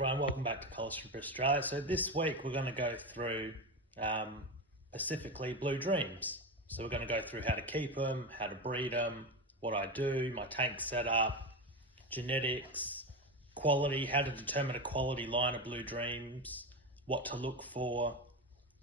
Ryan, welcome back to College for Australia. So this week we're going to go through specifically Blue Dreams. So we're going to go through how to keep them, how to breed them, what I do, my tank setup, genetics, quality, how to determine a quality line of Blue Dreams, what to look for,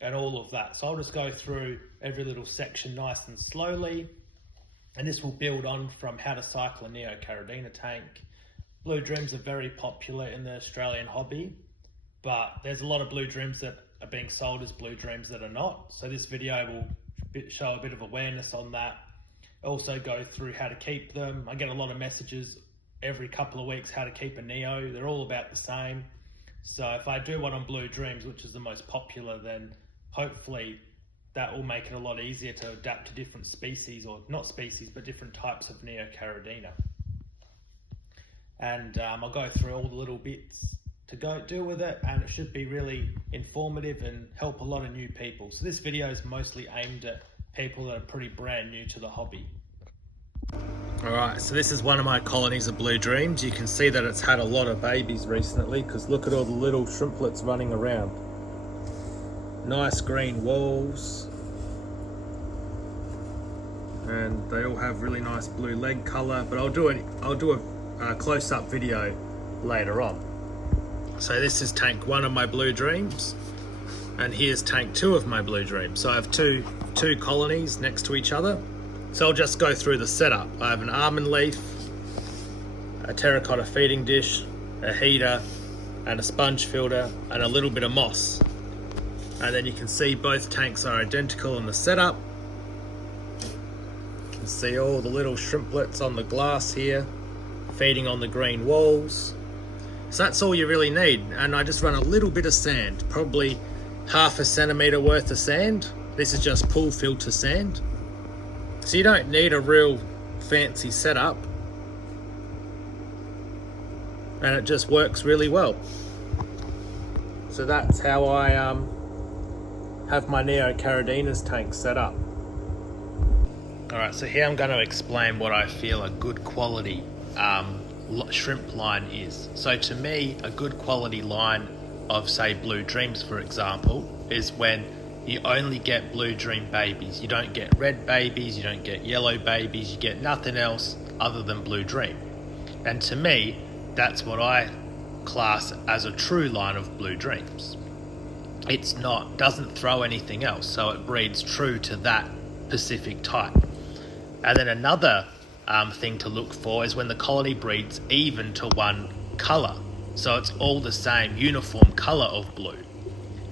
and all of that. So I'll just go through every little section nice and slowly, and this will build on from how to cycle a Neocaridina tank. Blue Dreams are very popular in the Australian hobby, but there's a lot of Blue Dreams that are being sold as Blue Dreams that are not. So this video will show a bit of awareness on that. Also go through how to keep them. I get a lot of messages every couple of weeks how to keep a Neo. They're all about the same. So if I do one on Blue Dreams, which is the most popular, then hopefully that will make it a lot easier to adapt to different species, or not species, but different types of Neocaridina. And I'll go through all the little bits to go deal with it, and it should be really informative and help a lot of new people. So this video is mostly aimed at people that are pretty brand new to the hobby. Alright, so this is one of my colonies of Blue Dreams. You can see that it's had a lot of babies recently, because look at all the little shrimplets running around. Nice green walls. And they all have really nice blue leg colour, but I'll do a close-up video later on. So this is tank 1 of my Blue Dreams, and here's tank 2 of my Blue Dreams. So I have two colonies next to each other. So I'll just go through the setup. I have an almond leaf, a terracotta feeding dish, a heater, and a sponge filter, and a little bit of moss. And then you can see both tanks are identical in the setup. You can see all the little shrimplets on the glass here, feeding on the green walls. So that's all you really need. And I just run a little bit of sand, probably half a centimetre worth of sand. This is just pool filter sand. So you don't need a real fancy setup. And it just works really well. So that's how I have my Neocaridina's tank set up. Alright, so here I'm going to explain what I feel a good quality shrimp line is. So to me, a good quality line of, say, Blue Dreams, for example, is when you only get Blue Dream babies. You don't get red babies, you don't get yellow babies, you get nothing else other than Blue Dream. And to me, that's what I class as a true line of Blue Dreams. It's not, doesn't throw anything else, so it breeds true to that specific type. And then another thing to look for is when the colony breeds even to one colour. So it's all the same uniform colour of blue.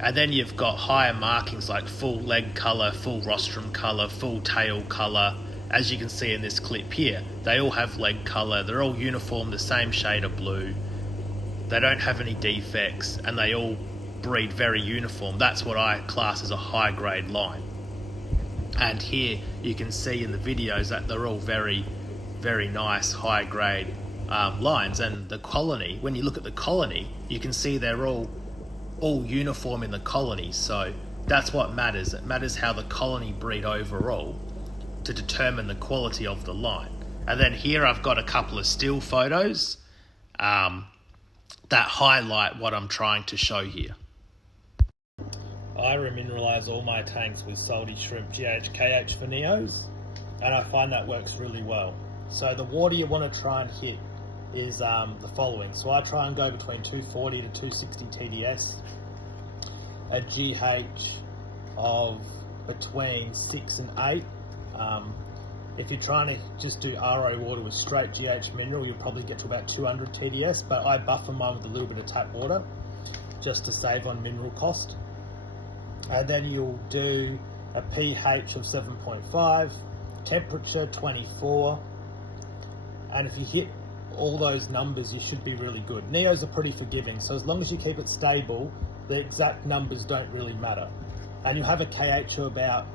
And then you've got higher markings like full leg colour, full rostrum colour, full tail colour. As you can see in this clip here, they all have leg colour, they're all uniform, the same shade of blue. They don't have any defects, and they all breed very uniform. That's what I class as a high grade line. And here you can see in the videos that they're all very, very nice high grade lines. And the colony, when you look at the colony, you can see they're all uniform in the colony. So that's what matters. It matters how the colony breed overall to determine the quality of the line. And then here I've got a couple of still photos that highlight what I'm trying to show here. I remineralise all my tanks with salty shrimp GHKH for Neos, and I find that works really well. So the water you want to try and hit is the following. So I try and go between 240 to 260 TDS, a GH of between 6 and 8. If you're trying to just do RO water with straight GH mineral, you'll probably get to about 200 TDS, but I buffer mine with a little bit of tap water just to save on mineral cost. And then you'll do a pH of 7.5, temperature 24, and if you hit all those numbers, you should be really good. Neos are pretty forgiving, so as long as you keep it stable, the exact numbers don't really matter. And you'll have a KH of about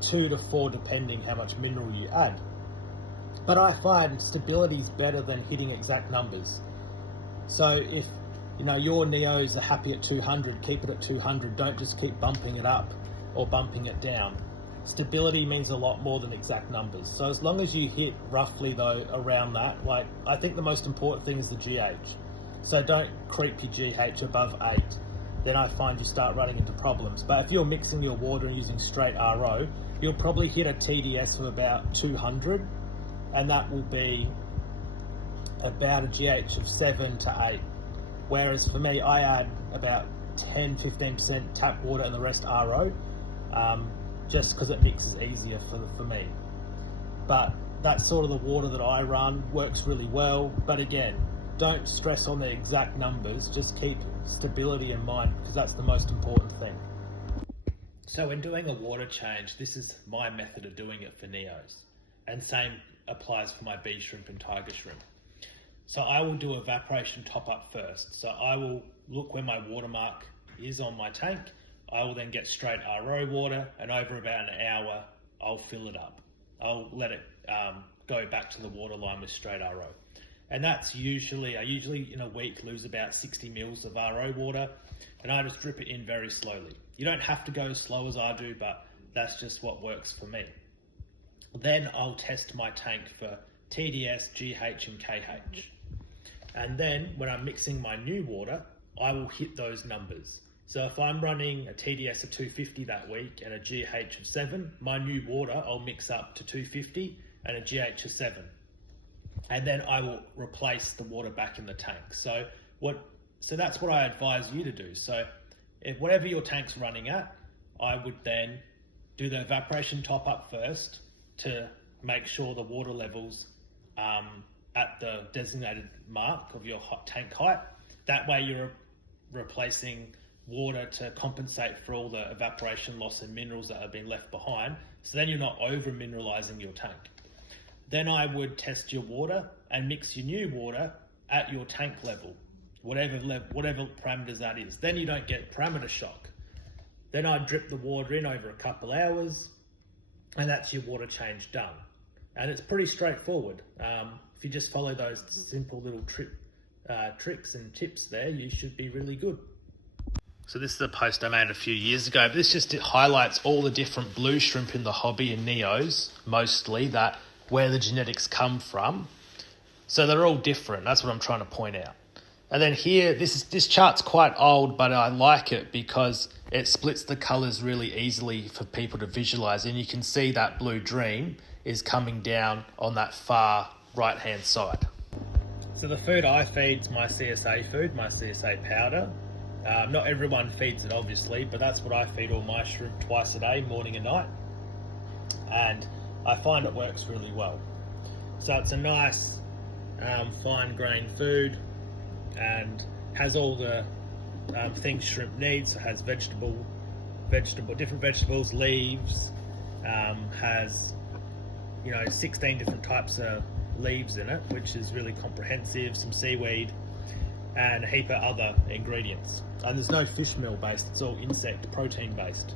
2 to 4 depending how much mineral you add. But I find stability is better than hitting exact numbers. So if your Neos are happy at 200, keep it at 200. Don't just keep bumping it up or bumping it down. Stability means a lot more than exact numbers. So as long as you hit roughly though around that, like I think the most important thing is the GH. So don't creep your GH above 8. Then I find you start running into problems. But if you're mixing your water and using straight RO, you'll probably hit a TDS of about 200, and that will be about a GH of 7 to 8. Whereas for me, I add about 10-15% tap water and the rest RO, just because it mixes easier for me. But that's sort of the water that I run, works really well. But again, don't stress on the exact numbers, just keep stability in mind, because that's the most important thing. So when doing a water change, this is my method of doing it for Neos, and same applies for my bee shrimp and tiger shrimp. So I will do evaporation top up first. So I will look where my watermark is on my tank. I will then get straight RO water, and over about an hour, I'll fill it up. I'll let it go back to the water line with straight RO. And that's usually, I usually in a week lose about 60 mils of RO water, and I just drip it in very slowly. You don't have to go as slow as I do, but that's just what works for me. Then I'll test my tank for TDS, GH and KH. And then when I'm mixing my new water, I will hit those numbers. So if I'm running a TDS of 250 that week and a GH of 7, my new water I'll mix up to 250 and a GH of 7. And then I will replace the water back in the tank. So that's what I advise you to do. So if whatever your tank's running at, I would then do the evaporation top up first to make sure the water levels at the designated mark of your tank height. That way you're replacing water to compensate for all the evaporation loss and minerals that have been left behind. So then you're not over mineralizing your tank. Then I would test your water and mix your new water at your tank level, whatever parameters that is. Then you don't get parameter shock. Then I drip the water in over a couple hours, and that's your water change done. And it's pretty straightforward. If you just follow those simple little tricks and tips there, you should be really good. So this is a post I made a few years ago. But this just highlights all the different blue shrimp in the hobby and Neos, mostly, that where the genetics come from. So they're all different. That's what I'm trying to point out. And then here, this chart's quite old, but I like it because it splits the colours really easily for people to visualise. And you can see that Blue Dream is coming down on that far right-hand side. So the food I feed's my CSA food, my CSA powder. Not everyone feeds it, obviously, but that's what I feed all my shrimp twice a day, morning and night. And I find it works really well. So it's a nice fine grain food and has all the things shrimp needs. It has different vegetables, leaves, has 16 different types of leaves in it, which is really comprehensive, some seaweed and a heap of other ingredients. And there's no fish meal based, it's all insect protein based.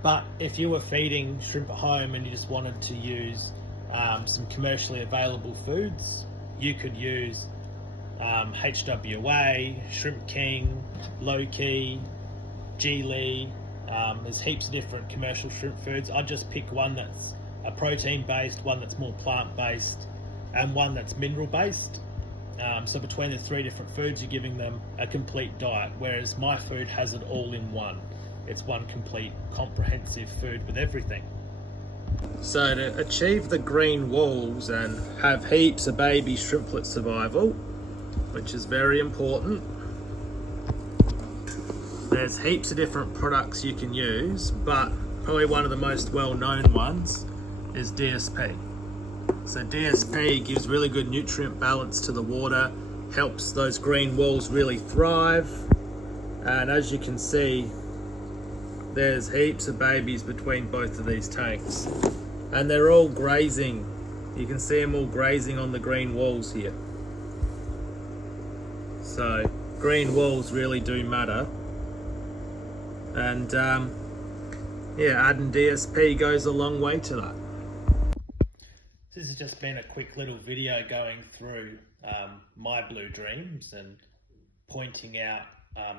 But if you were feeding shrimp at home and you just wanted to use some commercially available foods, you could use HWA, Shrimp King, Low Key, Geely. There's heaps of different commercial shrimp foods. I'd just pick one that's a protein based, one that's more plant based, and one that's mineral based. So between the 3 different foods, you're giving them a complete diet, whereas my food has it all in one. It's one complete comprehensive food with everything. So to achieve the green walls and have heaps of baby shrimplet survival, which is very important, there's heaps of different products you can use, but probably one of the most well-known ones is DSP. So DSP gives really good nutrient balance to the water, helps those green walls really thrive, and as you can see, there's heaps of babies between both of these tanks, and they're all grazing. You can see them all grazing on the green walls here. So green walls really do matter, and adding DSP goes a long way to that. This has just been a quick little video going through my Blue Dreams and pointing out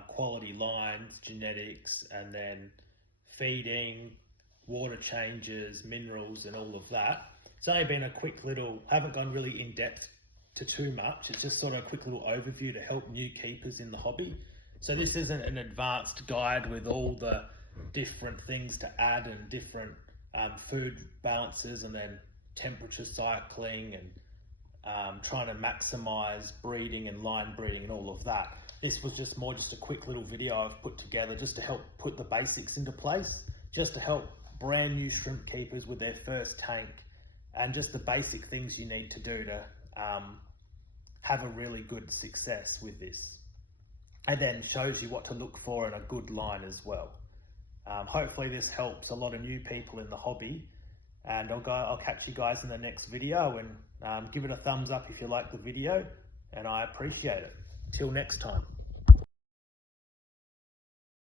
quality lines, genetics, and then feeding, water changes, minerals, and all of that. It's only been a quick little, haven't gone really in depth to too much. It's just sort of a quick little overview to help new keepers in the hobby. So this isn't an advanced guide with all the different things to add and different food balances and then temperature cycling and trying to maximize breeding and line breeding and all of that. This was just a quick little video I've put together just to help put the basics into place, just to help brand new shrimp keepers with their first tank, and just the basic things you need to do to have a really good success with this. And then shows you what to look for in a good line as well. Hopefully this helps a lot of new people in the hobby, and I'll catch you guys in the next video, and give it a thumbs up if you like the video, and I appreciate it. Till next time.